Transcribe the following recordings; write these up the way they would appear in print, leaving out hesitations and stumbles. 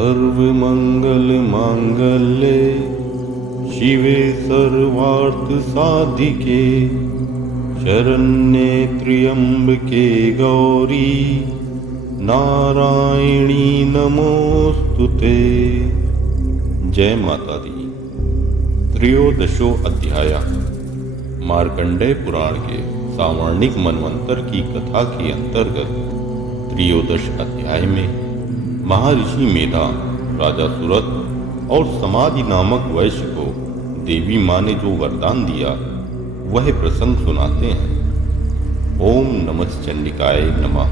सर्वमङ्गलमाङ्गल्ये शिवे सर्वार्थसाधिके शरण्ये त्र्यम्बके गौरी नारायणी नमोस्तुते। जय माता दी। त्रयोदशो अध्याय मार्कंडेय पुराण के सावर्णिक मनवंतर की कथा के अंतर्गत त्रयोदश अध्याय में महर्षि मेधा राजा सुरत और समाधि नामक वैश्य को देवी माँ ने जो वरदान दिया वह प्रसंग सुनाते हैं। ओम नमः चंडिकाय नमः।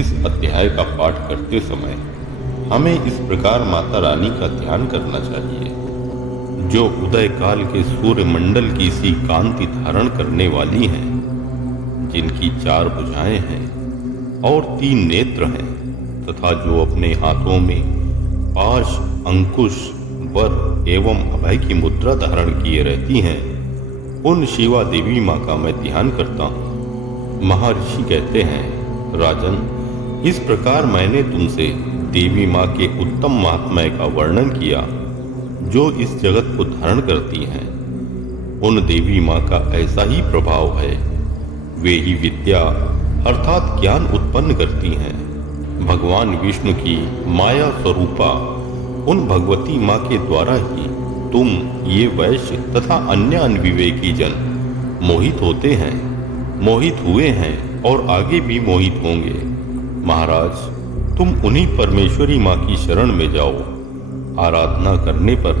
इस अध्याय का पाठ करते समय हमें इस प्रकार माता रानी का ध्यान करना चाहिए, जो उदय काल के सूर्य मंडल की सी कांति धारण करने वाली हैं, जिनकी 4 भुजाएं हैं और 3 नेत्र हैं, तथा जो अपने हाथों में पाश, अंकुश, वर एवं अभय की मुद्रा धारण किए रहती हैं, उन शिवा देवी माँ का मैं ध्यान करता हूँ। महर्षि कहते हैं, राजन, इस प्रकार मैंने तुमसे देवी माँ के उत्तम महात्म्य का वर्णन किया जो इस जगत को धारण करती हैं। उन देवी माँ का ऐसा ही प्रभाव है। वे ही विद्या अर्थात ज्ञान उत्पन्न करती हैं। भगवान विष्णु की माया स्वरूपा उन भगवती माँ के द्वारा ही तुम ये वैश्य तथा अन्य अनविवेकी जन मोहित होते हैं, मोहित हुए हैं और आगे भी मोहित होंगे। महाराज, तुम उन्हीं परमेश्वरी माँ की शरण में जाओ। आराधना करने पर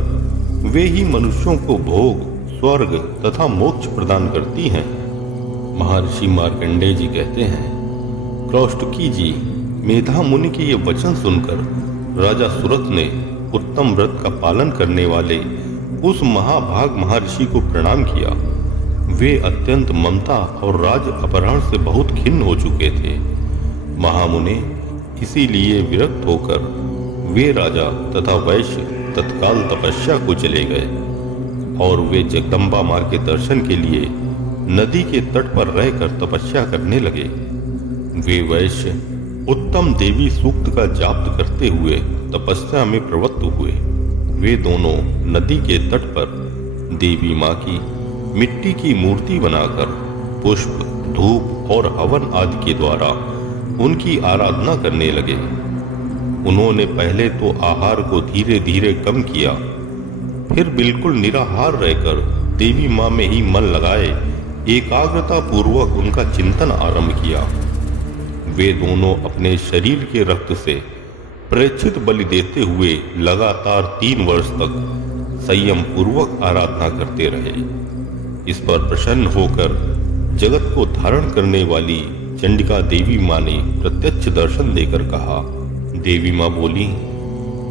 वे ही मनुष्यों को भोग, स्वर्ग तथा मोक्ष प्रदान करती हैं। महर्षि मार्कंडेय जी कहते हैं, कौष्टुकी जी, मेधा मुनि के ये वचन सुनकर राजा सुरत ने उत्तम व्रत का पालन करने वाले उस महाभाग महर्षि को प्रणाम किया। वे अत्यंत ममता और राज अपहरण से बहुत खिन्न हो चुके थे। महामुने इसीलिए विरक्त होकर वे राजा तथा वैश्य तत्काल तपस्या को चले गए और वे जगदम्बा माँ के दर्शन के लिए नदी के तट पर रहकर तपस्या करने लगे। वे वैश्य उत्तम देवी सूक्त का जाप करते हुए तपस्या में प्रवृत्त हुए। वे दोनों नदी के तट पर देवी माँ की मिट्टी की मूर्ति बनाकर पुष्प, धूप और हवन आदि के द्वारा उनकी आराधना करने लगे। उन्होंने पहले तो आहार को धीरे धीरे कम किया, फिर बिल्कुल निराहार रहकर देवी माँ में ही मन लगाए एकाग्रता पूर्वक उनका चिंतन आरंभ किया। वे दोनों अपने शरीर के रक्त से प्रेक्षित बलि देते हुए लगातार 3 वर्ष तक संयम पूर्वक आराधना करते रहे। इस पर प्रसन्न होकर जगत को धारण करने वाली चंडिका देवी माँ ने प्रत्यक्ष दर्शन देकर कहा। देवी माँ बोली,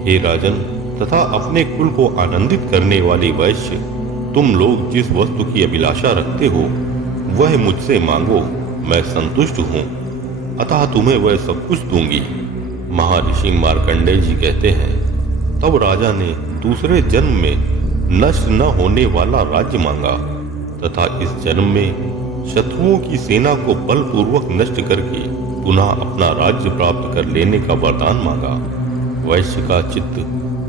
हे राजन तथा अपने कुल को आनंदित करने वाले वैश्य, तुम लोग जिस वस्तु की अभिलाषा रखते हो वह मुझसे मांगो, मैं संतुष्ट हूँ, अतः तुम्हें वह सब कुछ दूंगी। महर्षि मार्कंडेय जी कहते हैं, तब राजा ने दूसरे जन्म में नष्ट न होने वाला राज्य मांगा तथा इस जन्म में शत्रुओं की सेना को बलपूर्वक नष्ट करके पुनः अपना राज्य प्राप्त कर लेने का वरदान मांगा। वैश्य का चित्त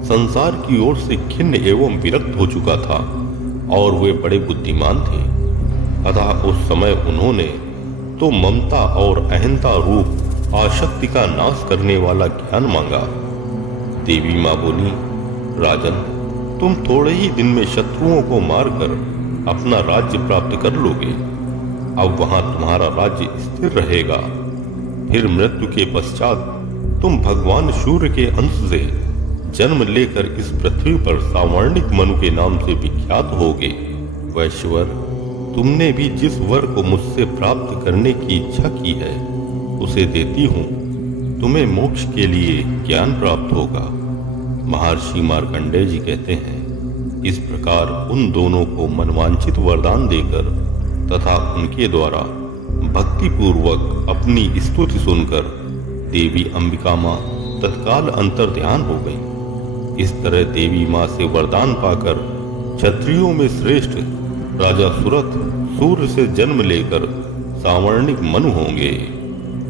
संसार की ओर से खिन्न एवं विरक्त हो चुका था और वे बड़े बुद्धिमान थे, अतः उस समय उन्होंने तो ममता और अहंता रूप आसक्ति का नाश करने वाला ज्ञान मांगा। देवी माँ बोली, राजन, तुम थोड़े ही दिन में शत्रुओं को मारकर अपना राज्य प्राप्त कर लोगे। अब वहां तुम्हारा राज्य स्थिर रहेगा। फिर मृत्यु के पश्चात तुम भगवान सूर्य के अंश से जन्म लेकर इस पृथ्वी पर सावर्णिक मनु के नाम से विख्यात होगे। वैश्वर, तुमने भी जिस वर को मुझसे प्राप्त करने की इच्छा की है उसे देती हूँ। तुम्हें मोक्ष के लिए ज्ञान प्राप्त होगा। महर्षि मार्कंडेय जी कहते हैं, इस प्रकार उन दोनों को मनवांछित वरदान देकर तथा उनके द्वारा भक्ति पूर्वक अपनी स्तुति सुनकर देवी अंबिका माँ तत्काल अंतर्ध्यान हो गई। इस तरह देवी माँ से वरदान पाकर क्षत्रियों में श्रेष्ठ राजा सुरत सूर्य से जन्म लेकर सावर्णिक मनु होंगे।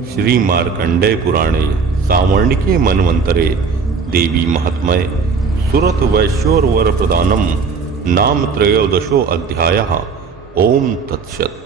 श्री मार्कंडेय पुराणे सावर्णिके मनवंतरे देवी महात्मय सुरथ वैश्योर्वर प्रदानम नाम त्रयोदशो अध्यायः। ओम तत्सत्।